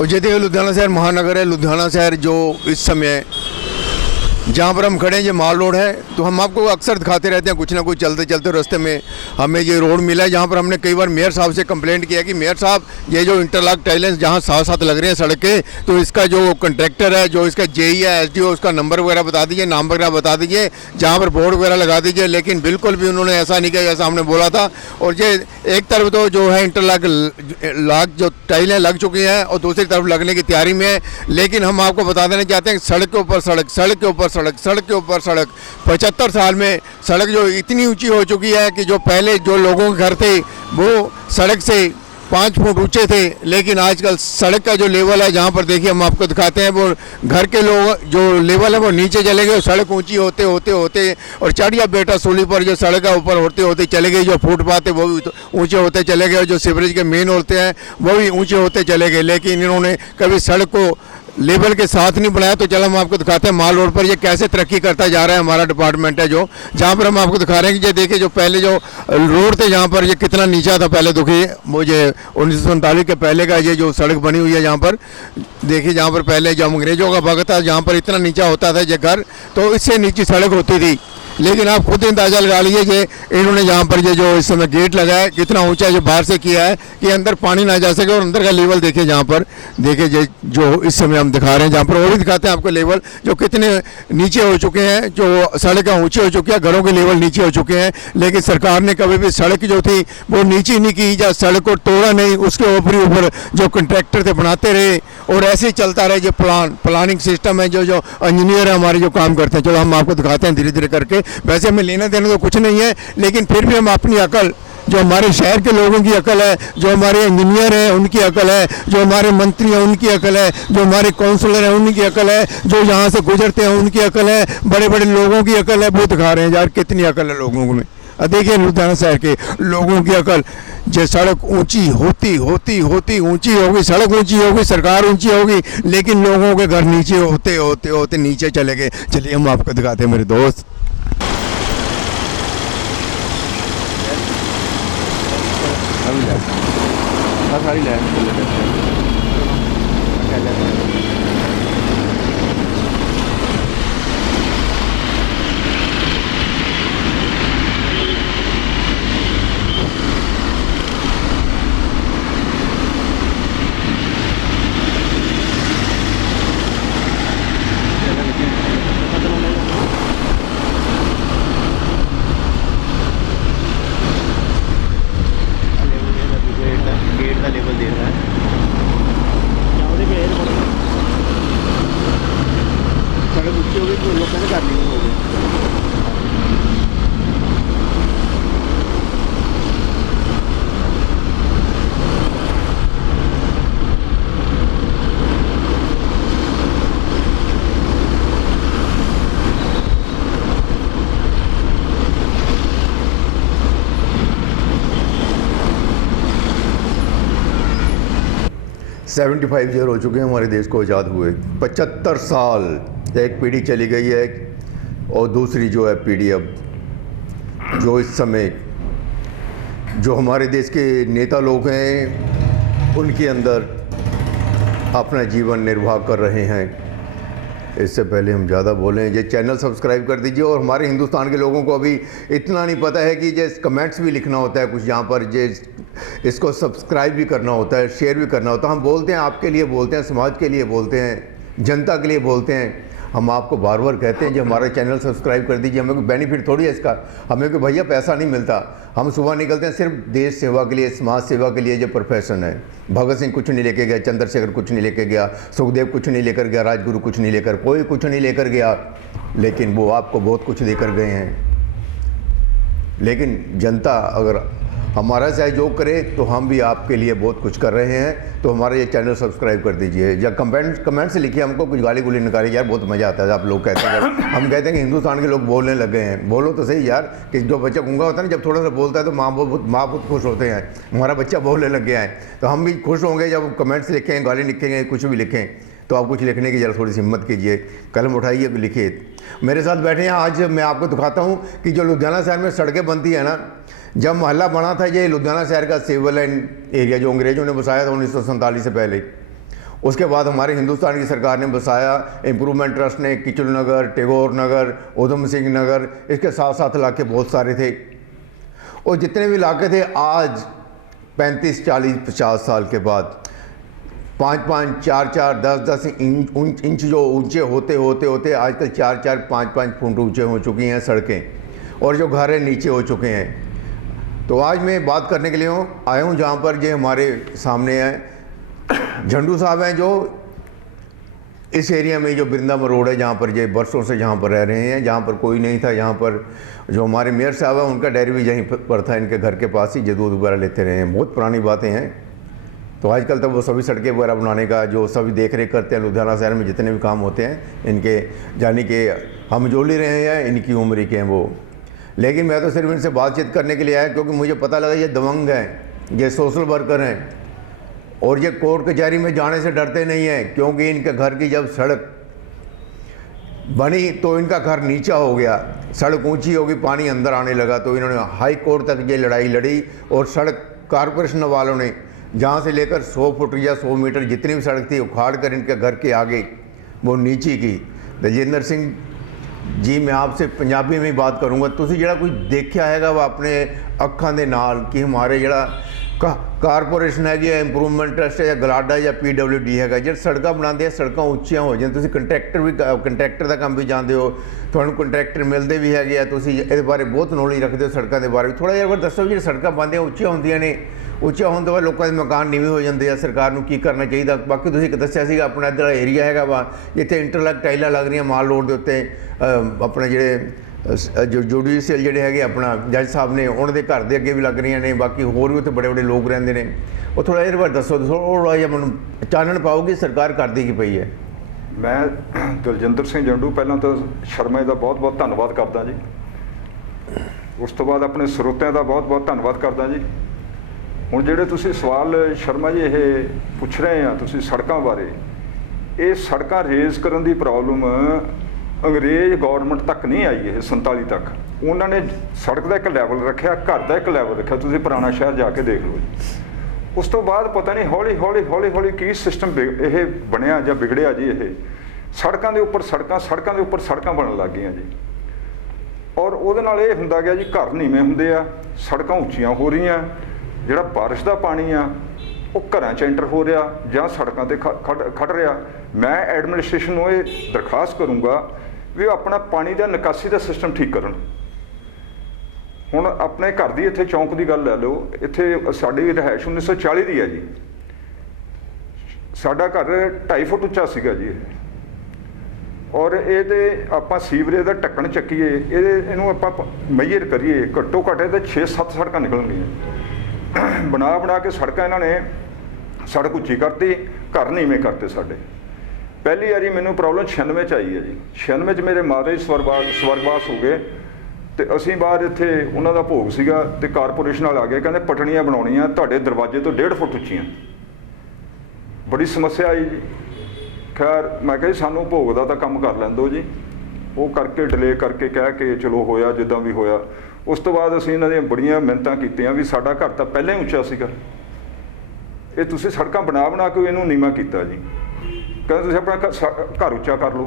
और ये देखिए लुधियाना शहर महानगर है। लुधियाना शहर जो इस समय जहाँ पर हम खड़े हैं ये माल रोड है। तो हम आपको अक्सर दिखाते रहते हैं कुछ ना कुछ चलते चलते रास्ते में हमें ये रोड मिला है, जहाँ पर हमने कई बार मेयर साहब से कंप्लेंट किया कि मेयर साहब ये जो इंटरलॉक टाइलें जहाँ साथ साथ लग रहे हैं सड़क के, तो इसका जो कॉन्ट्रैक्टर है, जो इसका जेई है, एसडीओ, उसका नंबर वगैरह बता दीजिए, नाम वगैरह बता दीजिए, जहाँ पर बोर्ड वगैरह लगा दीजिए। लेकिन बिल्कुल भी उन्होंने ऐसा नहीं किया जैसा हमने बोला था। और ये एक तरफ तो जो है इंटरलॉक जो टाइलें लग चुकी हैं और दूसरी तरफ लगने की तैयारी में है। लेकिन हम आपको बता देना चाहते हैं सड़क के ऊपर सड़क, सड़क के ऊपर सड़क, सड़क के ऊपर सड़क। 75 साल में सड़क जो इतनी ऊंची हो चुकी है कि जो पहले जो लोगों के घर थे वो सड़क से 5 फुट ऊंचे थे, लेकिन आजकल सड़क का जो लेवल है, जहाँ पर देखिए हम आपको दिखाते हैं, वो घर के लोग जो लेवल है वो नीचे चले गए। सड़क ऊंची होते होते होते और चढ़िया बेटा सूली पर जो सड़क है ऊपर होते होते चले गए। जो फुटपाथ है वो भी ऊंचे होते चले गए, जो सीवरेज के मेन होते हैं वो भी ऊंचे होते चले गए। लेकिन इन्होंने कभी सड़क को लेवल के साथ नहीं बनाया। तो चलो हम आपको दिखाते हैं माल रोड पर ये कैसे तरक्की करता जा रहा है। हमारा डिपार्टमेंट है जो, जहाँ पर हम आपको दिखा रहे हैं कि ये देखिए जो पहले जो रोड थे जहाँ पर ये कितना नीचा था पहले। देखिए मुझे 1947 के पहले का ये जो सड़क बनी हुई है जहाँ पर देखिए, जहाँ पर पहले जब अंग्रेजों का वक्त था जहाँ पर इतना नीचा होता था ये घर, तो इससे नीची सड़क होती थी। लेकिन आप खुद अंदाजा लगा लीजिए कि इन्होंने जहाँ पर ये जो इस समय गेट लगाया है कितना ऊंचा जो बाहर से किया है कि अंदर पानी ना जा सके। और अंदर का लेवल देखिए, जहाँ पर देखिए ये जो इस समय हम दिखा रहे हैं, जहाँ पर और भी दिखाते हैं आपको लेवल जो कितने नीचे हो चुके हैं, जो सड़कें ऊंची हो चुकी है, घरों के लेवल नीचे हो चुके हैं। लेकिन सरकार ने कभी भी सड़क जो थी वो नीची नहीं की, या सड़क को तोड़ा नहीं, उसके ऊपर जो कंट्रैक्टर थे बनाते रहे और ऐसे ही चलता रहे। जो प्लानिंग सिस्टम है, जो इंजीनियर है हमारे जो काम करते हैं, चलो हम आपको दिखाते हैं धीरे धीरे करके। वैसे हमें लेना देना तो कुछ नहीं है, लेकिन फिर भी हम अपनी अकल, जो हमारे शहर के लोगों की अकल है, जो हमारे इंजीनियर हैं उनकी अकल है, जो हमारे मंत्री हैं उनकी अकल है, जो हमारे काउंसलर हैं उनकी अकल है, जो यहाँ से गुजरते हैं उनकी अकल है, बड़े बड़े लोगों की अकल है। वो दिखा रहे हैं यार कितनी अकल है लोगों में। देखिए लुधियाना शहर के लोगों की अकल, जो सड़क ऊंची होती होती होती ऊंची होगी, सड़क ऊंची होगी, सरकार ऊंची होगी, लेकिन लोगों के घर नीचे होते होते होते नीचे चले गए। चलिए हम आपको दिखाते हैं मेरे दोस्त। सारी लेवल दे रहा है। सड़क ऊँची हो गई तो लोग कैसे कर लेंगे। हो गए 75 ईयर हो चुके हैं हमारे देश को आज़ाद हुए। 75 साल एक पीढ़ी चली गई है और दूसरी जो है पीढ़ी अब जो इस समय जो हमारे देश के नेता लोग हैं उनके अंदर अपना जीवन निर्वाह कर रहे हैं। इससे पहले हम ज़्यादा बोलें, ये चैनल सब्सक्राइब कर दीजिए। और हमारे हिंदुस्तान के लोगों को अभी इतना नहीं पता है कि ये कमेंट्स भी लिखना होता है कुछ, यहाँ पर ये इसको सब्सक्राइब भी करना होता है, शेयर भी करना होता है। हम बोलते हैं आपके लिए बोलते हैं, समाज के लिए बोलते हैं, जनता के लिए बोलते हैं। हम आपको बार बार कहते हैं कि हमारा चैनल सब्सक्राइब कर दीजिए। हमें कोई बेनिफिट थोड़ी है इसका, हमें कोई भैया पैसा नहीं मिलता। हम सुबह निकलते हैं सिर्फ देश सेवा के लिए, समाज सेवा के लिए। जो प्रोफेशन है, भगत सिंह कुछ नहीं लेके गया, चंद्रशेखर कुछ नहीं लेके गया, सुखदेव कुछ नहीं लेकर गया, राजगुरु कुछ नहीं लेकर, कोई कुछ नहीं लेकर गया, लेकिन वो आपको बहुत कुछ देकर गए हैं। लेकिन जनता अगर हमारा सहयोग करे तो हम भी आपके लिए बहुत कुछ कर रहे हैं। तो हमारा ये चैनल सब्सक्राइब कर दीजिए, या कमेंट से लिखिए हमको कुछ गाली गुली निकालिए। यार बहुत मज़ा आता है आप लोग कहते हैं, हम कहते हैं कि हिंदुस्तान के लोग बोलने लग गए हैं। बोलो तो सही यार, कि जो बच्चा गूंगा होता है ना, जब थोड़ा सा बोलता है तो माँ बहुत खुश होते हैं, हमारा बच्चा बोलने लग गया है। तो हम भी खुश होंगे जब कमेंट्स लिखें, गाली लिखेंगे, कुछ भी लिखें। तो आप कुछ लिखने की जरा थोड़ी सी हिम्मत कीजिए, कलम उठाइए, लिखिए। मेरे साथ बैठे हैं। आज मैं आपको दिखाता हूँ कि जो लुधियाना शहर में सड़कें बनती है ना, जब मोहल्ला बना था ये लुधियाना शहर का सिविल लाइन एरिया जो अंग्रेज़ों ने बसाया था 1947 से पहले, उसके बाद हमारे हिंदुस्तान की सरकार ने बसाया, इम्प्रूवमेंट ट्रस्ट ने किचलू नगर, टैगोर नगर, उधम सिंह नगर, इसके साथ साथ इलाके बहुत सारे थे। और जितने भी इलाके थे आज 35, 40, 50 साल के बाद 5-5, 4-4, 10-10 इंच जो ऊंचे होते होते होते आजकल 4-4, 5-5 फुट ऊंचे हो चुकी हैं सड़कें, और जो घर हैं नीचे हो चुके हैं। तो आज मैं बात करने के लिए आया हूँ जहाँ पर ये हमारे सामने है झंडू साहब हैं, जो इस एरिया में जो वृंदावन रोड है जहाँ पर ये बरसों से जहाँ पर रह रहे हैं, जहाँ पर कोई नहीं था, यहाँ पर जो हमारे मेयर साहब हैं उनका डेयरी भी यहीं पर था, इनके घर के पास ही, ये दूध वगैरह लेते रहे हैं। बहुत पुरानी बातें हैं। तो आजकल तो वो सभी सड़कें वगैरह बनाने का जो सभी देख रेख करते हैं, लुधियाना शहर में जितने भी काम होते हैं इनके, यानी कि हम जो ले रहे हैं इनकी उम्र के हैं वो। लेकिन मैं तो सिर्फ इनसे बातचीत करने के लिए आया क्योंकि मुझे पता लगा ये दबंग हैं, ये सोशल वर्कर हैं, और ये कोर्ट कचहरी में जाने से डरते नहीं हैं, क्योंकि इनके घर की जब सड़क बनी तो इनका घर नीचा हो गया, सड़क ऊंची होगी, पानी अंदर आने लगा, तो इन्होंने हाई कोर्ट तक ये लड़ाई लड़ी, और सड़क कॉरपोरेशन वालों ने जहाँ से लेकर 100 फुट या 100 मीटर जितनी भी सड़क थी उखाड़ कर इनके घर के आगे वो नीची की। दलजिंदर सिंह जी, मैं आपसे पंजाबी में ही बात करूँगा, तुसी ਜਿਹੜਾ कुछ देखा हैगा वा अपने अखां दे नाल कि हमारे ਜਿਹੜਾ कारपोरेशन हैगी है, इंप्रूवमेंट ट्रस्ट है या गलाडा या PWD हैगा, जो सड़क बनाते हैं सड़क उच्चियां हो जाए, कंट्रैक्टर का काम भी जानते हो, थोड़ा कंट्रैक्टर मिलते भी है, ये बारे बहुत नॉलेज रखते हो सड़कों के बारे में। थोड़ा जिहा दसो जो सड़क बनते उच्चियां होंदियां ने, उच्चा होने तो बाद लोगों के मकान नीवे हो जाते हैं, सरकार को की करना चाहिए। बाकी तुसीं दस्सिया सीगा अपना इधर एरिया हैगा वा जिथे इंटरलॉक टाइलां लग रही माल रोड के उत्ते, अपने जिहड़े जो जुडिशियल ਜਿਹੜੇ ਹੈਗੇ अपना जज साहब ने उन्होंने घर के अगे भी लग रही ने, बाकी होर भी उत्थे बड़े बड़े लोग रहंदे ने। वो थोड़ा इहदे बारे दसो, थोड़ा जिहा मैनूं चानण पाओ कि सरकार करदी की पई है। मैं दलजिंदर सिंह जंडू पहलां तो शर्मा जी का बहुत बहुत धन्नवाद करदा जी, उस तो बाद अपने ਸਰੋਤਿਆਂ का बहुत बहुत धन्नवाद करदा जी। हुण जिहड़े तुसीं सवाल शर्मा जी ये पुछ रहे हैं तुसीं सड़कों बारे, ये सड़कां रेज करन दी प्रॉब्लम अंग्रेज गौरमेंट तक नहीं आई है, 47 तक उन्होंने सड़क का एक लैवल रखा, घर का एक लैवल रखा, तुसीं पुराना शहर जाके देख लो जी। उस तो बाद पता नहीं हौली हौली हौली हौली की सिस्टम ये बनया या बिगड़िया जी, ये सड़कों के उपर सड़कों, सड़कों के उपर सड़कों बनन लग गई जी, और उहदे नाल ये हुंदा गया जी घर नीवें हुंदे आ, सड़कों उच्चियां हो रही, जिहड़ा बारिश का पानी आ वो घरां च एंटर हो रहा ਜਾਂ सड़कों ते खड़ रहा। मैं एडमिनिस्ट्रेशन को ये दरखास्त करूँगा भी अपना पानी का निकासी का सिस्टम ठीक करन। हुण अपने घर की इत्थे चौंक की गल लै लो, इत्थे साडी रिहाइश 1940 की है जी, साडा घर 2.5 फुट उच्चा सीगा जी, और ये आपां सीवरेज का ढक्कन चक्कीए, इहनूं आपां मेजर करिए, घट्टो घट्ट इहदे 6-7 सड़कां निकलणगीआं। बना बना के सड़कां इन्हां ने सड़क उच्ची करती, घर नीवें करते साडे। पहली बारी मैनू प्रॉब्लम 96 च आई है जी, 96 मेरे माता जी स्वर्गवास हो गए, तो असीं बाहर इत्थे उन्हां दा भोग सीगा, ते कारपोरेशन वाले आ गए, कहंदे पटड़ियां बनाउणियां तुहाडे दरवाजे तो 1.5 फुट उच्चियां। बड़ी समस्या आई जी। खैर मैं कहा सानू भोग का तो काम कर लैन दो जी, वो करके डिले करके कह के चलो होया जिद्दां भी होया। उस तो बाद असीं इन्हां दीयां बड़ियां मिन्नतां कीतियां भी साडा घर तो पहले ही उच्चा सीगा, ये तुसीं सड़कां बना बना के इहनूं नीवां कीता जी। कहते तुसीं अपना घर उच्चा कर लो,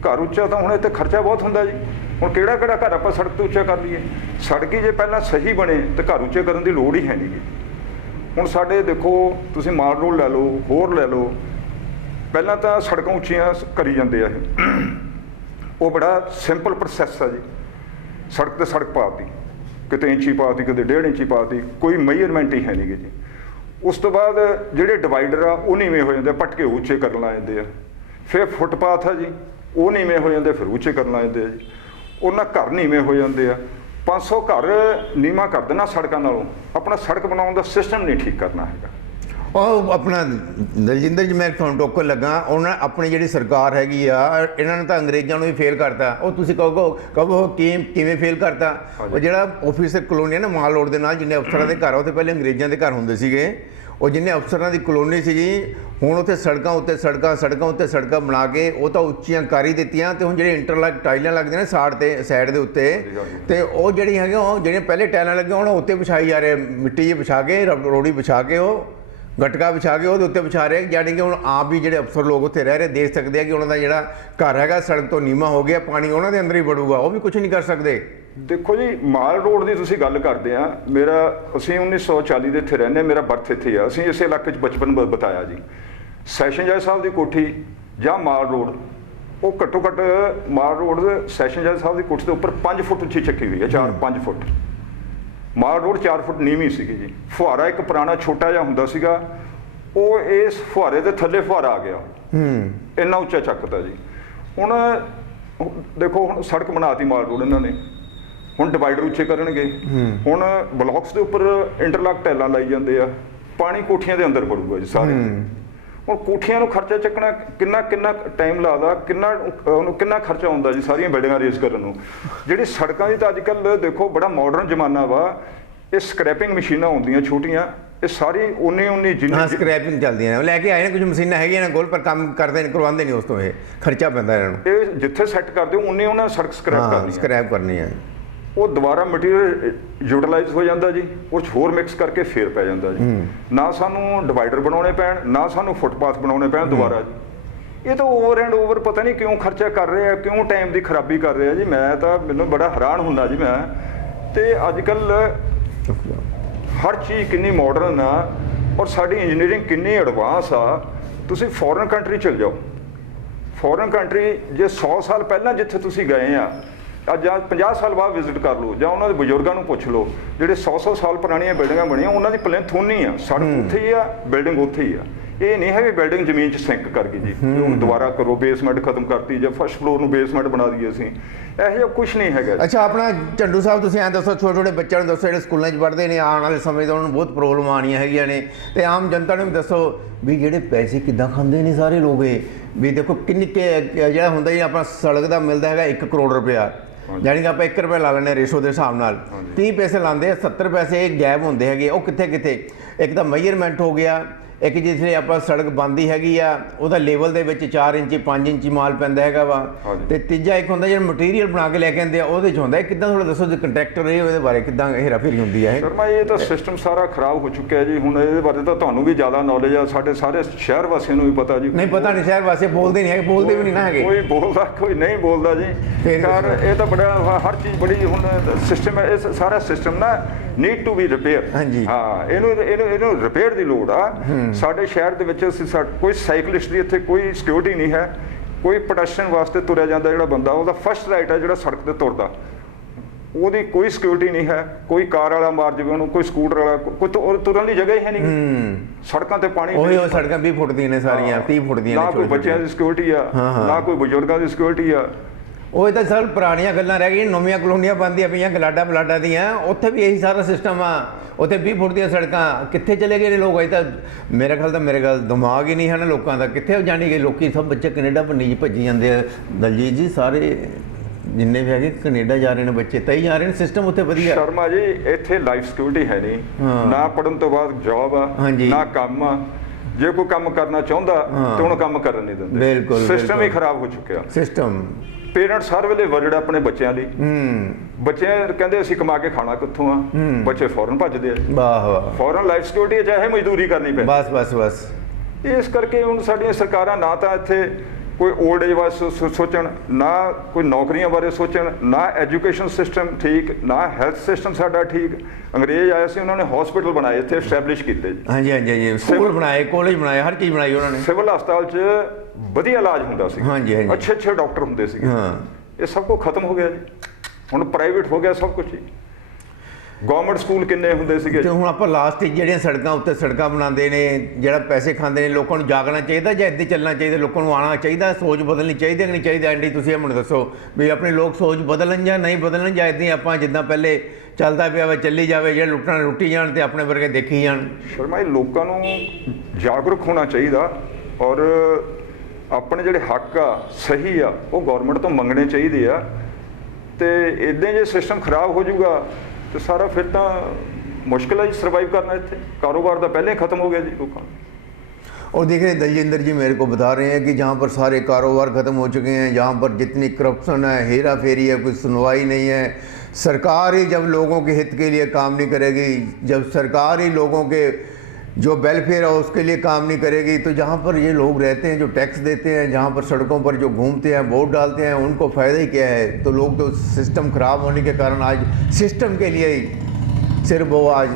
घर उच्चा तो हुण इत्थे खर्चा बहुत हुंदा जी। हुण किहड़ा किहड़ा घर आपां सड़क तो उच्चा कर लईए, सड़क ही जे पहलां सही बने तो घर उच्चे करन दी लोड़ ही है नहीं जी। हुण साडे देखो तुसीं माल रोड लै लो, होर लै लो, पहलां तां सड़कां उच्चियां करी जांदे आ, वो बड़ा सिंपल प्रोसैस है जी। सड़क तो सड़क पाती, किते इंची पाती, किते 1.5 इंची पाती, कोई मेजरमेंट ही है नहीं जी। उस तो बाद जिहड़े डिवाइडर आ वो नीवें हो जाते, पटके उच्चे कर ला जाते हैं। फिर फुटपाथ है जी, वो नीवें हो जाते, फिर उच्चे कर ला जाते हैं जी। उन्हां घर नीवें हो जाते हैं। 500 घर नीवा कर देना सड़कों नालों, अपना सड़क बनाने का सिस्टम नहीं ठीक करना है। और अपना दलजिंदर जी मैं तुहानूं टोकन लगा, उन्होंने अपनी जी सरकार हैगी आ, इन्होंने तो अंग्रेजों भी फेल करता। और तुसीं कहो किवें फेल करता, वो जो ऑफिसर कलोनी है ना माल रोड के नाल, जिन्ने अफसरों के घर उत्थे पहले अंग्रेजों के घर होंदे सीगे, और जिन्हें अफसरों की कलोनी सी हुण उत्थे सड़कों उत्ते सड़कों उत्ते सड़कां बना के वो तो उच्चियां कर ही दित्तियां। तो हुण जिहड़े इंटरलॉक टाइलां लगदियां ने साइड दे उत्ते, ते वो जिहड़ियां हैगियां जिहड़े पहले टाइलां लगियां हुण उत्ते विछाई जा रहे, मिट्टी जी विछा के रोड़ी विछा के वो ਗਟਕਾ ਵਿਛਾ ਕੇ ਉਹਦੇ ਉੱਤੇ ਵਿਛਾ ਰਹੇ, ਜਾਣੀ ਕਿ ਹੁਣ ਆਪ ਵੀ ਜਿਹੜੇ ਅਫਸਰ ਲੋਕ ਉੱਥੇ ਰਹਿ ਰਹੇ ਦੇਖ ਸਕਦੇ ਆ ਕਿ ਉਹਨਾਂ ਦਾ ਜਿਹੜਾ ਘਰ ਹੈਗਾ ਸੜਕ ਤੋਂ ਨੀਵਾਂ ਹੋ ਗਿਆ, ਪਾਣੀ ਉਹਨਾਂ ਦੇ ਅੰਦਰ ਹੀ ਵੜੂਗਾ, ਉਹ ਵੀ ਕੁਝ ਨਹੀਂ ਕਰ ਸਕਦੇ। ਦੇਖੋ ਜੀ, ਮਾਲ ਰੋਡ ਦੀ ਤੁਸੀਂ ਗੱਲ ਕਰਦੇ ਆ, ਅਸੀਂ 1940 ਦੇ ਇੱਥੇ ਰਹਿੰਦੇ, ਮੇਰਾ ਬਰਥ ਇੱਥੇ ਆ, ਅਸੀਂ ਇਸੇ ਇਲਾਕੇ 'ਚ ਬਚਪਨ ਬਤਾਇਆ ਜੀ। ਸੈਸ਼ਨ ਜੱਜ ਸਾਹਿਬ ਦੀ ਕੋਠੀ ਜਾਂ ਮਾਲ ਰੋਡ, ਉਹ ਘੱਟੋ ਘੱਟ ਮਾਲ ਰੋਡ ਸੈਸ਼ਨ ਜੱਜ ਸਾਹਿਬ ਦੀ ਕੋਠੀ ਦੇ ਉੱਪਰ 5 ਫੁੱਟ ਉੱਚੀ ਚੱਕੀ ਹੋਈ ਹੈ, 4-5 ਫੁੱਟ। ਮਾਲ ਰੋਡ 4 ਫੁੱਟ ਨੀਵੀਂ ਸੀਗੀ ਜੀ। ਫੁਹਾਰਾ ਇੱਕ ਪੁਰਾਣਾ ਛੋਟਾ ਜਿਹਾ ਹੁੰਦਾ ਸੀਗਾ, ਉਹ ਇਸ ਫੁਹਾਰੇ ਦੇ ਥੱਲੇ ਫੁਹਾਰਾ ਆ ਗਿਆ, ਇੰਨਾ ਉੱਚਾ ਚੱਕਦਾ ਜੀ। ਹੁਣ ਦੇਖੋ, ਹੁਣ ਸੜਕ ਬਣਾਤੀ ਮਾਲ ਰੋਡ ਇਹਨਾਂ ਨੇ, ਹੁਣ ਡਿਵਾਈਡਰ ਉੱਚੇ ਕਰਨਗੇ, ਹੁਣ ਬਲਾਕਸ ਦੇ ਉੱਪਰ ਇੰਟਰਲਾਕ ਟੈਲਾਂ ਲਾਈ ਜਾਂਦੇ ਆ, ਪਾਣੀ ਕੋਠੀਆਂ ਦੇ ਅੰਦਰ ਵੜੂਗਾ ਜੀ ਸਾਰੇ। ਹੁਣ ਕੋਠੀਆਂ ਨੂੰ ਖਰਚਾ ਚੱਕਣਾ ਕਿੰਨਾ ਟਾਈਮ ਲੱਗਦਾ, ਕਿੰਨਾ ਖਰਚਾ ਆਉਂਦਾ ਜੀ ਸਾਰੀਆਂ ਬਿਲਡਿੰਗਾਂ ਰੇਜ਼ ਕਰਨ ਨੂੰ। ਜਿਹੜੀ ਸੜਕਾਂ ਦੀ ਤਾਂ ਅੱਜ ਕੱਲ੍ਹ ਦੇਖੋ ਬੜਾ ਮਾਡਰਨ ਜ਼ਮਾਨਾ ਵਾ, ਇਹ ਸਕ੍ਰੈਪਿੰਗ ਮਸ਼ੀਨਾਂ ਹੁੰਦੀਆਂ ਛੋਟੀਆਂ, ਇਹ ਸਾਰੀ ਉਨੀ ਜਿੰਨੀ ਸਕ੍ਰੈਪਿੰਗ ਚੱਲਦੀਆਂ ਲੈ ਕੇ ਆਏ ਨੇ, ਕੁਝ ਮਸ਼ੀਨਾਂ ਹੈਗੀਆਂ ਨੇ ਕੋਲ, ਪਰ ਕੰਮ ਕਰਦੇ ਨੇ, ਕਰਵਾਉਂਦੇ ਨਹੀਂ, ਉਸ ਤੋਂ ਇਹ ਖਰਚਾ ਪੈਂਦਾ ਇਹਨਾਂ ਨੂੰ। ਇਹ ਜਿੱਥੇ ਸੈੱਟ ਕਰਦੇ ਉਨੀ ਉਹਨਾਂ ਸੜਕ ਸਕ੍ਰੈਪ ਕਰਨੀ ਹੈ, ਉਹ ਦੁਬਾਰਾ ਮਟੀਰੀਅਲ ਯੂਟਿਲਾਈਜ਼ ਹੋ ਜਾਂਦਾ ਜੀ, ਉਹ 'ਚ ਹੋਰ ਮਿਕਸ ਕਰਕੇ ਫੇਰ ਪੈ ਜਾਂਦਾ ਜੀ। ਨਾ ਸਾਨੂੰ ਡਿਵਾਈਡਰ ਬਣਾਉਣੇ ਪੈਣ, ਨਾ ਸਾਨੂੰ ਫੁੱਟਪਾਥ ਬਣਾਉਣੇ ਪੈਣ ਦੁਬਾਰਾ ਜੀ। ਇਹ ਤਾਂ ਓਵਰ ਐਂਡ ਓਵਰ ਪਤਾ ਨਹੀਂ ਕਿਉਂ ਖਰਚਾ ਕਰ ਰਹੇ ਆ, ਕਿਉਂ ਟਾਈਮ ਦੀ ਖਰਾਬੀ ਕਰ ਰਹੇ ਆ ਜੀ। ਮੈਨੂੰ ਬੜਾ ਹੈਰਾਨ ਹੁੰਦਾ ਜੀ ਮੈਂ। ਤੇ ਅੱਜ ਕੱਲ੍ਹ ਹਰ ਚੀਜ਼ ਕਿੰਨੀ ਮਾਡਰਨ ਆ, ਔਰ ਸਾਡੀ ਇੰਜੀਨੀਅਰਿੰਗ ਕਿੰਨੀ ਐਡਵਾਂਸ ਆ। ਤੁਸੀਂ ਫੋਰਨ ਕੰਟਰੀ ਚਲ ਜਾਓ, ਫੋਰਨ ਕੰਟਰੀ ਜੇ 100 ਸਾਲ ਪਹਿਲਾਂ ਜਿੱਥੇ ਤੁਸੀਂ ਗਏ ਆ, ਅੱਜ 50 ਸਾਲ ਬਾਅਦ ਵਿਜ਼ਿਟ ਕਰ ਲਓ, ਜਾਂ ਉਹਨਾਂ ਦੇ ਬਜ਼ੁਰਗਾਂ ਨੂੰ ਪੁੱਛ ਲਓ, ਜਿਹੜੇ 100 ਸਾਲ ਪੁਰਾਣੀਆਂ ਬਿਲਡਿੰਗਾਂ ਬਣੀਆਂ, ਉਹਨਾਂ ਦੀ ਪਲਿੰਥ ਉਨੀ ਆ, ਸੜਕ ਉੱਥੇ ਹੀ ਆ, ਬਿਲਡਿੰਗ ਉੱਥੇ ਹੀ ਆ। ਇਹ ਨਹੀਂ ਹੈ ਵੀ ਬਿਲਡਿੰਗ ਜ਼ਮੀਨ 'ਚ ਸਿੰਕ ਕਰ ਗਈ ਜੀ, ਹੁਣ ਦੁਬਾਰਾ ਕਰੋ, ਬੇਸਮੈਂਟ ਖਤਮ ਕਰਤੀ, ਜਾਂ ਫਸਟ ਫਲੋਰ ਨੂੰ ਬੇਸਮੈਂਟ ਬਣਾ ਦਈਏ ਅਸੀਂ, ਇਹੋ ਜਿਹਾ ਕੁਛ ਨਹੀਂ ਹੈਗਾ। ਅੱਛਾ, ਆਪਣਾ ਝੰਡੂ ਸਾਹਿਬ ਤੁਸੀਂ ਐਂ ਦੱਸੋ, ਛੋਟੇ ਬੱਚਿਆਂ ਨੂੰ ਦੱਸੋ ਜਿਹੜੇ ਸਕੂਲਾਂ 'ਚ ਪੜ੍ਹਦੇ ਨੇ, ਆਉਣ ਵਾਲੇ ਸਮੇਂ 'ਚ ਉਹਨਾਂ ਨੂੰ ਬਹੁਤ ਪ੍ਰੋਬਲਮ ਆਉਣੀਆਂ ਹੈਗੀਆਂ ਨੇ, ਤੇ ਆਮ ਜਨਤਾ ਨੂੰ ਵੀ ਦੱਸੋ ਵੀ ਜਿਹੜੇ ਪੈਸੇ ਕਿੱਦਾਂ ਖਾਂਦੇ ਨੇ ਸਾਰੇ ਲੋਕ। ਇਹ ਵੀ ਦੇਖੋ ਕਿੰਨੀ ਜਿਹੜਾ ਹੁੰਦਾ ਜੀ ਆਪਣਾ ਸੜਕ ਦਾ ਮਿਲਦਾ ਹੈਗਾ 1 ਕਰੋੜ ਰੁਪਇਆ, ਜਾਣੀ ਕਿ ਆਪਾਂ 1 ਰੁਪਇਆ ਲਾ ਲੈਂਦੇ ਰੇਸ਼ੋ ਦੇ ਹਿਸਾਬ ਨਾਲ, 30 ਪੈਸੇ ਲਾਉਂਦੇ ਆ, 70 ਪੈਸੇ ਗੈਪ ਹੁੰਦੇ ਹੈਗੇ। ਉਹ ਕਿੱਥੇ ਇੱਕ ਤਾਂ ਮੇਜਰਮੈਂਟ ਹੋ ਗਿਆ, ਇੱਕ ਜਿੱਥੇ ਆਪਾਂ ਸੜਕ ਬਣਦੀ ਹੈਗੀ ਆ ਉਹਦਾ ਲੈਵਲ ਦੇ ਵਿੱਚ 4 ਇੰਚੀ 5 ਇੰਚੀ ਮਾਲ ਪੈਂਦਾ ਹੈਗਾ ਵਾ, ਤੇ ਤੀਜਾ ਇੱਕ ਹੁੰਦਾ ਜਿਹੜਾ ਮਟੀਰੀਅਲ ਬਣਾ ਕੇ ਲੈ ਕੇ ਆਉਂਦੇ ਆ ਉਹਦੇ 'ਚ ਹੁੰਦਾ। ਕਿੱਦਾਂ ਥੋੜਾ ਦੱਸੋ ਜੀ ਕੰਟਰੈਕਟਰ ਇਹ ਉਹਦੇ ਬਾਰੇ ਕਿੱਦਾਂ ਹੇਰਾਫੇਰੀ ਹੁੰਦੀ ਹੈ? ਸ਼ਰਮਾ, ਇਹ ਤਾਂ ਸਿਸਟਮ ਸਾਰਾ ਖਰਾਬ ਹੋ ਚੁੱਕਿਆ ਜੀ। ਹੁਣ ਇਹਦੇ ਬਾਰੇ ਤਾਂ ਤੁਹਾਨੂੰ ਵੀ ਜ਼ਿਆਦਾ ਨੌਲੇਜ ਆ, ਸਾਡੇ ਸਾਰੇ ਸ਼ਹਿਰ ਵਾਸੀਆਂ ਨੂੰ ਵੀ ਪਤਾ ਜੀ। ਨਹੀਂ ਪਤਾ ਨਹੀਂ, ਸ਼ਹਿਰ ਵਾਸੀ ਬੋਲਦੇ ਨਹੀਂ ਹੈਗੇ, ਬੋਲਦੇ ਵੀ ਨਹੀਂ ਨਾ ਹੈਗੇ, ਕੋਈ ਬੋਲਦਾ ਕੋਈ ਨਹੀਂ ਬੋਲਦਾ ਜੀ। ਪਰ ਇਹ ਤਾਂ ਬੜਾ ਹਰ ਚੀਜ਼ ਬੜੀ ਹੁਣ ਸਿਸਟਮ ਹੈ, ਇਹ ਸਾਰਾ ਸਿਸਟਮ ਨਾ ਨੀਡ ਟੂ ਬੀ ਰਿਪੇਅਰ। ਹਾਂਜੀ, ਹਾਂ, ਇਹਨੂੰ ਰਿਪੇਅਰ ਦੀ ਲੋੜ ਆ। ਸਾਡੇ ਸ਼ਹਿਰ ਦੇ ਵਿੱਚ ਕੋਈ ਸਾਈਕਲਿਸਟ ਦੀ ਇੱਥੇ ਕੋਈ ਸਿਕਿਉਰਿਟੀ ਨਹੀਂ ਹੈ, ਕੋਈ ਪੈਡੈਸਟਰੀਅਨ ਵਾਸਤੇ ਤੁਰਿਆ ਜਾਂਦਾ ਜਿਹੜਾ ਬੰਦਾ, ਉਹਦਾ ਫਸਟ ਰਾਈਟ ਹੈ ਜਿਹੜਾ ਸੜਕ ਤੇ ਤੁਰਦਾ, ਉਹਦੀ ਕੋਈ ਸਿਕਿਉਰਿਟੀ ਨਹੀਂ ਹੈ। ਕੋਈ ਕਾਰ ਵਾਲਾ ਮਾਰ ਜਾਵੇ ਉਹਨੂੰ, ਕੋਈ ਸਕੂਟਰ ਵਾਲਾ, ਕੋਈ ਤੁਰਨ ਦੀ ਜਗ੍ਹਾ ਹੀ ਹੈ ਨਹੀਂ। ਸੜਕਾਂ ਤੇ ਪਾਣੀ, ਉਹ ਸੜਕਾਂ 20 ਫੁੱਟ ਦੀਆਂ ਨੇ ਸਾਰੀਆਂ, 30 ਫੁੱਟ ਦੀਆਂ, ਨਾ ਕੋਈ ਬੱਚਿਆਂ ਦੀ ਸਿਕਿਉਰਿਟੀ ਆ, ਨਾ ਕੋਈ ਬਜ਼ੁਰਗਾਂ ਦੀ ਸਿਕਿਉਰਿਟੀ ਆ। ਉਹ ਤਾਂ ਸਰ ਪੁਰਾਣੀਆਂ ਗੱਲਾਂ ਰਹਿ ਗਈਆਂ, ਨਵੀਆਂ ਕਲੋਨੀਆਂ ਬਣਦੀਆਂ ਪਈਆਂ ਗਲਾਡਾ ਦੀਆਂ, ਉੱਥੇ ਵੀ ਇਹੀ ਸਾਰਾ ਸਿਸਟਮ ਆ। ਉੱਥੇ 20 ਫੁੱਟ ਦੀਆਂ ਸੜਕਾਂ, ਕਿੱਥੇ ਚਲੇ ਗਏ ਨੇ ਲੋਕ? ਇਹ ਤਾਂ ਮੇਰੇ ਖਿਆਲ ਦਿਮਾਗ ਹੀ ਨਹੀਂ ਹੈ ਨਾ ਲੋਕਾਂ ਦਾ, ਕਿੱਥੇ ਜਾਣੀ ਗਏ ਲੋਕੀ? ਸਭ ਬੱਚੇ ਕੈਨੇਡਾ ਭੰਨੀ ਭੱਜੀ ਜਾਂਦੇ ਆ ਦਲਜੀਤ ਜੀ, ਸਾਰੇ ਜਿੰਨੇ ਵੀ ਹੈਗੇ ਕੈਨੇਡਾ ਜਾ ਰਹੇ ਨੇ ਬੱਚੇ, ਤਾਂ ਹੀ ਜਾ ਰਹੇ ਨੇ। ਸਿਸਟਮ ਉੱਥੇ ਵਧੀਆ। ਸ਼ਰਮਾ ਜੀ, ਇੱਥੇ ਲਾਈਫ ਸਿਕਿਉਰਿਟੀ ਹੈ ਨਹੀਂ, ਨਾ ਪੜ੍ਹਨ ਤੋਂ ਬਾਅਦ ਜੌਬ ਆ, ਨਾ ਕੰਮ ਆ। ਜੇ ਕੋਈ ਕੰਮ ਕਰਨਾ ਚਾਹੁੰਦਾ ਤੇ ਉਹਨੂੰ ਕੰਮ ਕਰਨ ਨਹੀਂ ਦਿੰਦੇ। ਬਿਲਕੁਲ, ਸਿਸਟਮ ਹੀ ਖਰਾਬ ਹੋ ਚੁੱਕਿਆ। ਸਿਸਟਮ ਪੇਰੈਂਟਸ ਹਰ ਵੇਲੇ ਵਰਡ ਆਪਣੇ ਬੱਚਿਆਂ ਲਈ। ਬੱਚੇ ਕਹਿੰਦੇ ਅਸੀਂ ਕਮਾ ਕੇ ਖਾਣਾ ਕਿੱਥੋਂ ਆ, ਬੱਚੇ ਫੌਰਨ ਭੱਜਦੇ ਆ। ਵਾਹ ਵਾਹ, ਫੌਰਨ ਲਾਈਫ ਸਿਕਿਉਰਿਟੀ ਚਾਹੇ ਮਜ਼ਦੂਰੀ ਕਰਨੀ ਪਏ। ਬਸ ਇਸ ਕਰਕੇ ਹੁਣ ਸਾਡੀਆਂ ਸਰਕਾਰਾਂ ਨਾ ਤਾਂ ਇੱਥੇ ਕੋਈ 올ਡ ਏਜ ਬਾਰੇ ਸੋਚਣ, ਨਾ ਕੋਈ ਨੌਕਰੀਆਂ ਬਾਰੇ ਸੋਚਣ, ਨਾ ਐਜੂਕੇਸ਼ਨ ਸਿਸਟਮ ਠੀਕ, ਨਾ ਹੈਲਥ ਸਿਸਟਮ ਸਾਡਾ ਠੀਕ। ਅੰਗਰੇਜ਼ ਆਏ ਸੀ, ਉਹਨਾਂ ਨੇ ਹਸਪੀਟਲ ਬਣਾਏ, ਇੱਥੇ ਐਸਟੈਬਲਿਸ਼ ਕੀਤੇ ਜੀ। ਹਾਂਜੀ, ਸਕੂਲ ਬਣਾਏ, ਕਾਲਜ ਬਣਾਏ, ਹਰ ਚੀਜ਼ ਬਣਾਈ ਉਹਨਾਂ ਨੇ। ਸਿਵਲ ਹਸਪਤਾਲ 'ਚ ਵਧੀਆ ਇਲਾਜ ਹੁੰਦਾ ਸੀ, ਅੱਛੇ ਡਾਕਟਰ ਹੁੰਦੇ ਸੀਗੇ। ਇਹ ਸਭ ਕੁਝ ਖਤਮ ਹੋ ਗਿਆ ਜੀ, ਹੁਣ ਪ੍ਰਾਈਵੇਟ ਹੋ ਗਿਆ ਸਭ ਕੁਝ ਹੀ। ਗਵਰਨਮੈਂਟ ਸਕੂਲ ਕਿੰਨੇ ਹੁੰਦੇ ਸੀਗੇ। ਤੇ ਹੁਣ ਆਪਾਂ ਲਾਸਟ ਜਿਹੜੀਆਂ ਸੜਕਾਂ ਉੱਤੇ ਸੜਕਾਂ ਬਣਾਉਂਦੇ ਨੇ, ਜਿਹੜਾ ਪੈਸੇ ਖਾਂਦੇ ਨੇ, ਲੋਕਾਂ ਨੂੰ ਜਾਗਣਾ ਚਾਹੀਦਾ ਜਾਂ ਇੱਦਾਂ ਚੱਲਣਾ ਚਾਹੀਦਾ? ਲੋਕਾਂ ਨੂੰ ਆਉਣਾ ਚਾਹੀਦਾ, ਸੋਚ ਬਦਲਣੀ ਚਾਹੀਦੀ ਕਿ ਨਹੀਂ ਚਾਹੀਦੀ? ਐਂਡੀ ਤੁਸੀਂ ਮੈਨੂੰ ਦੱਸੋ ਵੀ ਆਪਣੇ ਲੋਕ ਸੋਚ ਬਦਲਣ ਜਾਂ ਨਹੀਂ ਬਦਲਣ, ਜਾਂ ਇੱਦਾਂ ਆਪਾਂ ਜਿੱਦਾਂ ਪਹਿਲੇ ਚੱਲਦਾ ਪਿਆ ਵਾ ਚੱਲੀ ਜਾਵੇ, ਜਿਹੜੇ ਲੁੱਟਣ ਲੁੱਟੀ ਜਾਣ ਤੇ ਆਪਣੇ ਵਰਗੇ ਦੇਖੀ ਜਾਣ? ਸ਼ਰਮਾ ਜੀ, ਲੋਕਾਂ ਨੂੰ ਜਾਗਰੂਕ ਹੋਣਾ ਚਾਹੀਦਾ, ਔਰ ਆਪਣੇ ਜਿਹੜੇ ਹੱਕ ਆ ਸਹੀ ਆ ਉਹ ਗਵਰਨਮੈਂਟ ਤੋਂ ਮੰਗਣੇ ਚਾਹੀਦੇ ਆ। ਤੇ ਇੱਦਾਂ ਜੇ ਸਿਸਟਮ ਖਰਾਬ ਹੋ ਜਾਊਗਾ तो सारा फिर तो मुश्किल है जी सर्वाइव करना। इतने कारोबार तो पहले ही खत्म हो गया जी लोगों। और देखिए दलजिंदर जी मेरे को बता रहे हैं कि जहाँ पर सारे कारोबार ख़त्म हो चुके हैं, जहाँ पर जितनी करप्शन है, हेरा फेरी है, कोई सुनवाई नहीं है। सरकार ही जब लोगों के हित के लिए काम नहीं करेगी, जब सरकार ही लोगों के जो वेलफेयर है उसके लिए काम नहीं करेगी, तो जहाँ पर ये लोग रहते हैं, जो टैक्स देते हैं, जहाँ पर सड़कों पर जो घूमते हैं, वोट डालते हैं, उनको फ़ायदा ही क्या है? तो लोग तो सिस्टम ख़राब होने के कारण आज सिस्टम के लिए ही सिर्फ वो आज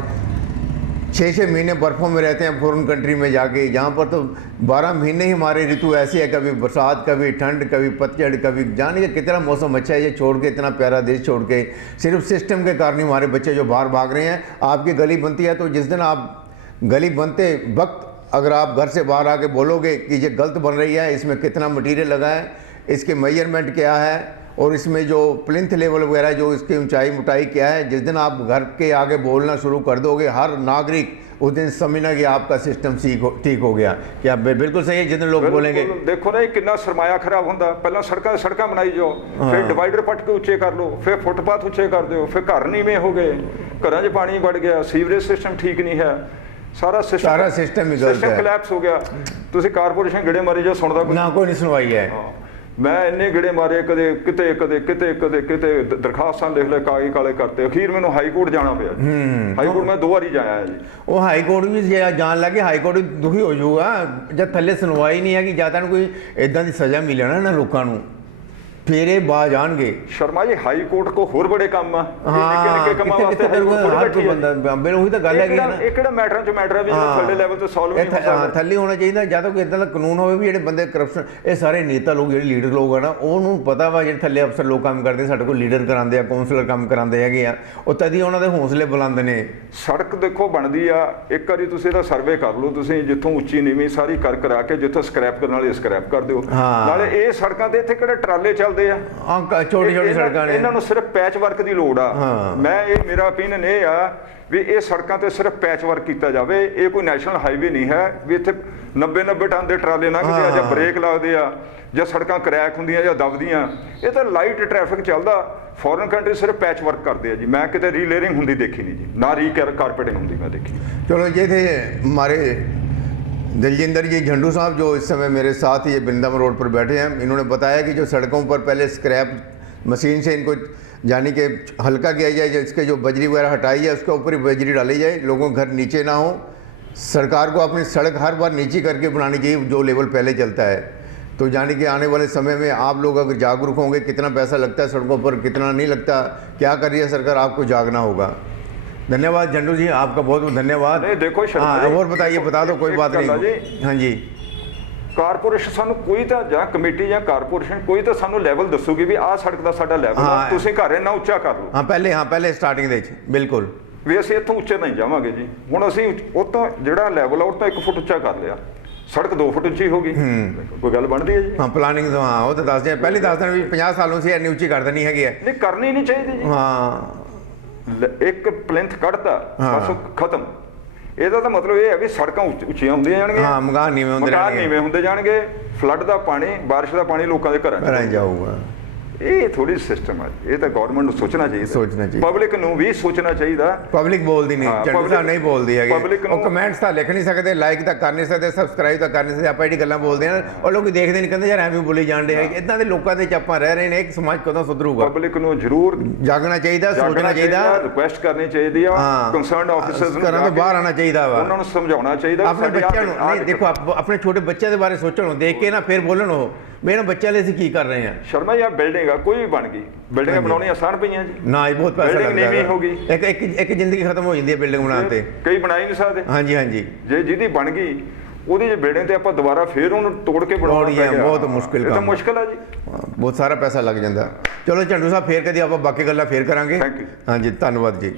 6-6 महीने बर्फ़ों में रहते हैं फॉरेन कंट्री में जाके। यहाँ पर तो 12 महीने ही हमारे ऋतु ऐसी है, कभी बरसात, कभी ठंड, कभी पतझड़, कभी जाने के कितना मौसम अच्छा है ये छोड़ के, इतना प्यारा देश छोड़ के। सिर्फ सिस्टम के कारण ही हमारे बच्चे जो बाहर भाग रहे हैं। आपकी गली बनती है तो जिस दिन आप गली बनते वक्त अगर आप घर से बाहर आके बोलोगे कि ये गलत बन रही है, इसमें कितना मटेरियल लगा है, इसके मेजरमेंट क्या है और इसमें जो प्लिंथ लेवल वगैरह जो इसकी ऊंचाई मोटाई क्या है, जिस दिन आप घर के आगे बोलना शुरू कर दोगे, हर नागरिक उस दिन समझना कि आपका सिस्टम ठीक हो गया। क्या बिल्कुल सही है? जितने लोग बोलेंगे देखो ना कितना सरमाया खराब होंदा, पहला सड़कां बनाई जाओ, फिर डिवाइडर पट के ਉੱਚੇ कर लो, फिर फुटपाथ ਉੱਚੇ कर दो, फिर घर नीवें हो गए, घरों 'ਚ पानी बढ़ गया, सीवरेज सिस्टम ठीक नहीं है, सारा सिस्टम ही गलत है, कोलैप्स हो गया। ਤੁਸੀਂ ਕਾਰਪੋਰੇਸ਼ਨ ਗੇੜੇ ਮਾਰੀ ਜੋ ਸੁਣਦਾ ਕੋਈ ਨਾ, ਕੋਈ ਨਹੀਂ ਸੁਣਵਾਈ ਹੈ। ਮੈਂ ਇੰਨੇ ਗੇੜੇ ਮਾਰੇ, ਕਦੇ ਕਿਤੇ ਦਰਖਾਸਤਾਂ ਲਿਖ ਲੈ, ਕਾਗਜ਼ ਕਾਲੇ ਕਰਤੇ, ਅਖੀਰ ਮੈਨੂੰ ਹਾਈ ਕੋਰਟ ਜਾਣਾ ਪਿਆ। ਹਾਈ ਕੋਰਟ ਮੈਂ 2 ਵਾਰੀ ਜਾਇਆ ਜੀ। ਉਹ ਹਾਈ ਕੋਰਟ ਵੀ ਜਾਣ ਲੱਗੇ, ਹਾਈ ਕੋਰਟ ਵੀ ਦੁਖੀ ਹੋ ਜਾਊਗਾ ਜਦ ਥੱਲੇ ਸੁਣਵਾਈ ਨਹੀਂ ਹੈ ਕਿ ਜਾਂ ਤਾਂ ਕੋਈ ਇਦਾਂ ਦੀ ਸਜ਼ਾ ਮਿਲੇ ਨਾ ਇਹਨਾਂ ਲੋਕਾਂ ਨੂੰ, ਫਿਰ ਇਹ ਬਾਜ ਆਣਗੇ। ਸ਼ਰਮਾ ਜੀ ਹਾਈ ਕੋਰਟ ਕੋ ਹੋਰ ਬੜੇ ਕੰਮ ਆ, ਨਿੱਕੇ ਕੰਮਾਂ ਵਾਸਤੇ ਹਰ ਕੋਈ ਬੰਦਾ ਬਿਲ ਉਹੀ ਤਾਂ ਗੱਲ ਹੈਗੀ ਨਾ। ਇਹ ਕਿਹੜਾ ਮੈਟਰਾਂ 'ਚ ਮੈਟਰ ਹੈ ਵੀ ਥੱਲੇ ਲੈਵਲ ਤੇ ਸੋਲਵ ਨਹੀਂ ਹੋ ਸਕਦਾ। ਥੱਲੇ ਹੋਣਾ ਚਾਹੀਦਾ ਜਾਂ ਤਾਂ ਕੋਈ ਇਦਾਂ ਦਾ ਕਾਨੂੰਨ ਹੋਵੇ ਵੀ ਜਿਹੜੇ ਬੰਦੇ ਕਰਪਸ਼ਨ, ਇਹ ਸਾਰੇ ਨੇਤਾ ਲੋਕ ਜਿਹੜੇ ਲੀਡਰ ਲੋਕ ਆ ਨਾ, ਉਹਨੂੰ ਪਤਾ ਵਾ ਜਿਹੜੇ ਥੱਲੇ ਅਫਸਰ ਲੋਕ ਕੰਮ ਕਰਦੇ, ਸਾਡੇ ਕੋਲ ਲੀਡਰ ਕਰਾਉਂਦੇ ਆ, ਕਾਉਂਸਲਰ ਕੰਮ ਕਰਾਉਂਦੇ ਹੈਗੇ ਆ, ਉਹ ਤਦੀ ਉਹਨਾਂ ਦੇ ਹੌਸਲੇ ਬੁਲੰਦ ਨੇ। ਸੜਕ ਦੇਖੋ ਬਣਦੀ ਆ, ਇੱਕ ਵਾਰੀ ਤੁਸੀਂ ਇਹਦਾ ਸਰਵੇ ਕਰ ਲਓ, ਤੁਸੀਂ ਜਿੱਥੋਂ ਉੱਚੀ ਨੀਵੀਂ ਸਾਰੀ ਕਰਾ ਕੇ, ਜਿੱਥੋਂ ਸਕ੍ਰੈਪ ਕਰਨ ਵਾਲੇ ਸਕ੍ਰੈਪ ਕਰ ਦਿਓ। ਨਾਲੇ ਇਹ ਸੜਕਾਂ ਤੇ ਇੱਥੇ ਕਿਹੜੇ ਟਰਾਲੇ ਚੱਲਦੇ ਆ, ਛੋਟੀ ਸੜਕਾਂ ਨੇ, ਇਹਨਾਂ ਨੂੰ ਸਿਰਫ ਪੈਚ ਵਰਕ ਦੀ ਲੋੜ ਆ। ਮੇਰਾ ਓਪੀਨੀਅਨ ਇਹ ਆ ਵੀ ਇਹ ਸੜਕਾਂ ਤੇ ਸਿਰਫ ਪੈਚ ਵਰਕ ਕੀਤਾ ਜਾਵੇ। ਇਹ ਕੋਈ ਨੈਸ਼ਨਲ ਹਾਈਵੇ ਨਹੀਂ ਹੈ ਵੀ ਇੱਥੇ 90 ਟਨ ਦੇ ਟਰਾਲੇ ਲੰਘਦੇ ਆ ਜਾਂ ਬ੍ਰੇਕ ਲੱਗਦੇ ਆ ਜਾਂ ਸੜਕਾਂ ਕਰੈਕ ਹੁੰਦੀਆਂ ਜਾਂ ਦਬਦੀਆਂ। ਇਹ ਤਾਂ ਲਾਈਟ ਟ੍ਰੈਫਿਕ ਚੱਲਦਾ। ਫੋਰਨ ਕੰਟਰੀ ਸਿਰਫ ਪੈਚ ਵਰਕ ਕਰਦੇ ਆ ਜੀ। ਮੈਂ ਕਿਤੇ ਰੀਲੇਅਰਿੰਗ ਹੁੰਦੀ ਦੇਖੀ ਨਹੀਂ ਜੀ, ਨਾ कारपेटिंग ਹੁੰਦੀ मैं देखी। चलो ये थे हमारे दलजिंदर जी झंडू साहब, जो इस समय मेरे साथ ये वृंदावन रोड पर बैठे हैं। इन्होंने बताया कि जो सड़कों पर पहले स्क्रैप मशीन से इनको यानी कि हल्का किया जाए, जिसके जो बजरी वगैरह हटाई जाए, उसके ऊपर ही बजरी डाली जाए, लोगों के घर नीचे ना हो। सरकार को अपनी सड़क हर बार नीची करके बनानी चाहिए जो लेवल पहले चलता है। तो यानी कि आने वाले समय में आप लोग अगर जागरूक होंगे, कितना पैसा लगता है सड़कों पर, कितना नहीं लगता, क्या कर रही है सरकार, आपको जागना होगा। धन्यवाद झंडू जी, आपका बहुत बहुत धन्यवाद। देखो और बताइए, बता दो, कोई बात नहीं। हाँ जी, ਕਾਰਪੋਰੇਸ਼ਨ ਸਾਨੂੰ ਕੋਈ ਤਾਂ ਜਾਂ ਕਮੇਟੀ ਜਾਂ ਕਾਰਪੋਰੇਸ਼ਨ ਕੋਈ ਤਾਂ ਸਾਨੂੰ ਲੈਵਲ ਦੱਸੂਗੀ ਵੀ ਆਹ ਸੜਕ ਦਾ ਸਾਡਾ ਲੈਵਲ ਆ, ਤੁਸੀਂ ਘਰ ਇਹਨਾਂ ਉੱਚਾ ਕਰ ਲਓ। ਪਹਿਲੇ ਸਟਾਰਟਿੰਗ ਦੇ ਵਿੱਚ ਬਿਲਕੁਲ ਵੀ ਅਸੀਂ ਇੱਥੋਂ ਉੱਚੇ ਨਹੀਂ ਜਾਵਾਂਗੇ ਜੀ। ਹੁਣ ਅਸੀਂ ਉਹ ਤਾਂ ਜਿਹੜਾ ਲੈਵਲ ਆ ਉਹ ਤਾਂ 1 ਫੁੱਟ ਉੱਚਾ ਕਰ ਲਿਆ, ਸੜਕ 2 ਫੁੱਟ ਉੱਚੀ ਹੋ ਗਈ, ਕੋਈ ਗੱਲ ਬਣਦੀ ਹੈ ਜੀ? ਹਾਂ, ਪਲਾਨਿੰਗ ਤੋਂ ਉਹ ਤਾਂ ਦੱਸਦੇ ਪਹਿਲੇ ਦੱਸ ਦੇਣ ਵੀ 50 ਸਾਲੋਂ ਸੀ ਇੰਨੀ ਉੱਚੀ ਕਰ ਦੇਣੀ ਹੈਗੀ ਹੈ। ਨਹੀਂ, ਕਰਨੀ ਨਹੀਂ ਚਾਹੀਦੀ ਜੀ। ਹਾਂ, ਇੱਕ ਪਲਿੰਥ ਕੱਢਤਾ ਬਸ ਖਤਮ। ਇਹਦਾ ਤਾਂ ਮਤਲਬ ਇਹ ਹੈ ਵੀ ਸੜਕਾਂ ਉੱਚੀਆਂ ਹੁੰਦੀਆਂ ਜਾਣਗੀਆਂ, ਮਕਾਨ ਨੀਵੇਂ ਹੁੰਦੇ ਜਾਣਗੇ, ਫਲੱਡ ਦਾ ਪਾਣੀ, ਬਾਰਿਸ਼ ਦਾ ਪਾਣੀ ਲੋਕਾਂ ਦੇ ਘਰਾਂ ਜਾਊਗਾ। ਇਹ ਥੋੜੀ ਸਿਸਟਮ ਹੈ, ਇਹ ਤਾਂ ਗਵਰਨਮੈਂਟ ਨੂੰ ਸੋਚਣਾ ਚਾਹੀਦਾ, ਪਬਲਿਕ ਨੂੰ ਵੀ ਸੋਚਣਾ ਚਾਹੀਦਾ। ਪਬਲਿਕ ਬੋਲਦੀ ਨਹੀਂ, ਝੰਡੂ ਸਾਹਿਬ ਨਹੀਂ ਬੋਲਦੀ ਹੈਗੀ। ਉਹ ਕਮੈਂਟਸ ਤਾਂ ਲਿਖ ਨਹੀਂ ਸਕਦੇ, ਲਾਈਕ ਤਾਂ ਕਰ ਨਹੀਂ ਸਕਦੇ, ਸਬਸਕ੍ਰਾਈਬ ਤਾਂ ਕਰ ਨਹੀਂ ਸਕਦੇ। ਆਪਾਂ ਜਿਹੜੀ ਗੱਲਾਂ ਬੋਲਦੇ ਆ ਔਰ ਲੋਕ ਦੇਖਦੇ ਨਹੀਂ, ਕਹਿੰਦੇ ਯਾਰ ਐਵੇਂ ਬੋਲੀ ਜਾਂਦੇ ਹੈ। ਇਦਾਂ ਦੇ ਲੋਕਾਂ ਦੇ ਚ ਆਪਾਂ ਰਹਿ ਰਹੇ ਨੇ, ਇੱਕ ਸਮਾਜ ਕਦੋਂ ਸੁਧਰੂਗਾ? ਪਬਲਿਕ ਨੂੰ ਜ਼ਰੂਰ ਜਾਗਣਾ ਚਾਹੀਦਾ, ਸੋਚਣਾ ਚਾਹੀਦਾ, ਰਿਕੁਐਸਟ ਕਰਨੀ ਚਾਹੀਦੀ ਆ, ਕੰਸਰਨਡ ਆਫੀਸਰਸ ਨੂੰ ਘਰਾਂ ਤੋਂ ਬਾਹਰ ਆਉਣਾ ਚਾਹੀਦਾ ਵਾ, ਉਹਨਾਂ ਨੂੰ ਸਮਝਾਉਣਾ ਚਾਹੀਦਾ। ਆਪਣੇ ਬੱਚਿਆਂ ਨੂੰ ਨਹੀਂ, ਦੇਖੋ ਆਪਣੇ ਛੋਟੇ ਬੱਚਿਆਂ ਦੇ ਬਾਰੇ ਸੋਚਣ, ਦੇਖ ਕੇ ਨਾ ਫਿਰ ਬੋਲਣ ਉਹ ਮੇਰੇ ਬੱਚਿਆਂ ਲਈ ਅਸੀਂ ਕੀ ਕਰ ਰਹੇ ਹਾਂ। ਸ਼ਰਮਾ ਜੀ, ਬਿਲਡਿੰਗ ਆ ਕੋਈ ਵੀ ਬਣ ਗਈ, ਬਿਲਡਿੰਗਾਂ ਬਣਾਉਣੀਆਂ ਆਸਾਨ ਪਈਆਂ ਜੀ? ਨਾ, ਇਹ ਬਹੁਤ ਪੈਸਾ ਲੱਗਦਾ ਨਹੀਂ ਹੋ ਗਈ। ਇੱਕ ਜ਼ਿੰਦਗੀ ਖਤਮ ਹੋ ਜਾਂਦੀ ਹੈ ਬਿਲਡਿੰਗ ਬਣਾਉਣ ਤੇ, ਕਈ ਬਣਾ ਹੀ ਨਹੀਂ ਸਕਦੇ। ਹਾਂਜੀ, ਜੇ ਜਿਹਦੀ ਬਣ ਗਈ ਉਹਦੀ ਜੇ ਬਿਲਡਿੰਗ ਤੇ ਆਪਾਂ ਦੁਬਾਰਾ ਫੇਰ ਉਹਨੂੰ ਤੋੜ ਕੇ ਬਣਾਉਣਾ ਬਹੁਤ ਮੁਸ਼ਕਿਲ ਕੰਮ, ਇਹ ਤਾਂ ਮੁਸ਼ਕਿਲ ਹੈ ਜੀ, ਬਹੁਤ ਸਾਰਾ ਪੈਸਾ ਲੱਗ ਜਾਂਦਾ। ਚਲੋ ਝੰਡੂ ਸਾਹਿਬ, ਫੇਰ ਕਦੀ ਆਪਾਂ ਬਾਕੀ ਗੱਲਾਂ ਫੇਰ ਕਰਾਂਗੇ। ਹਾਂਜੀ, ਧੰਨਵਾਦ ਜੀ।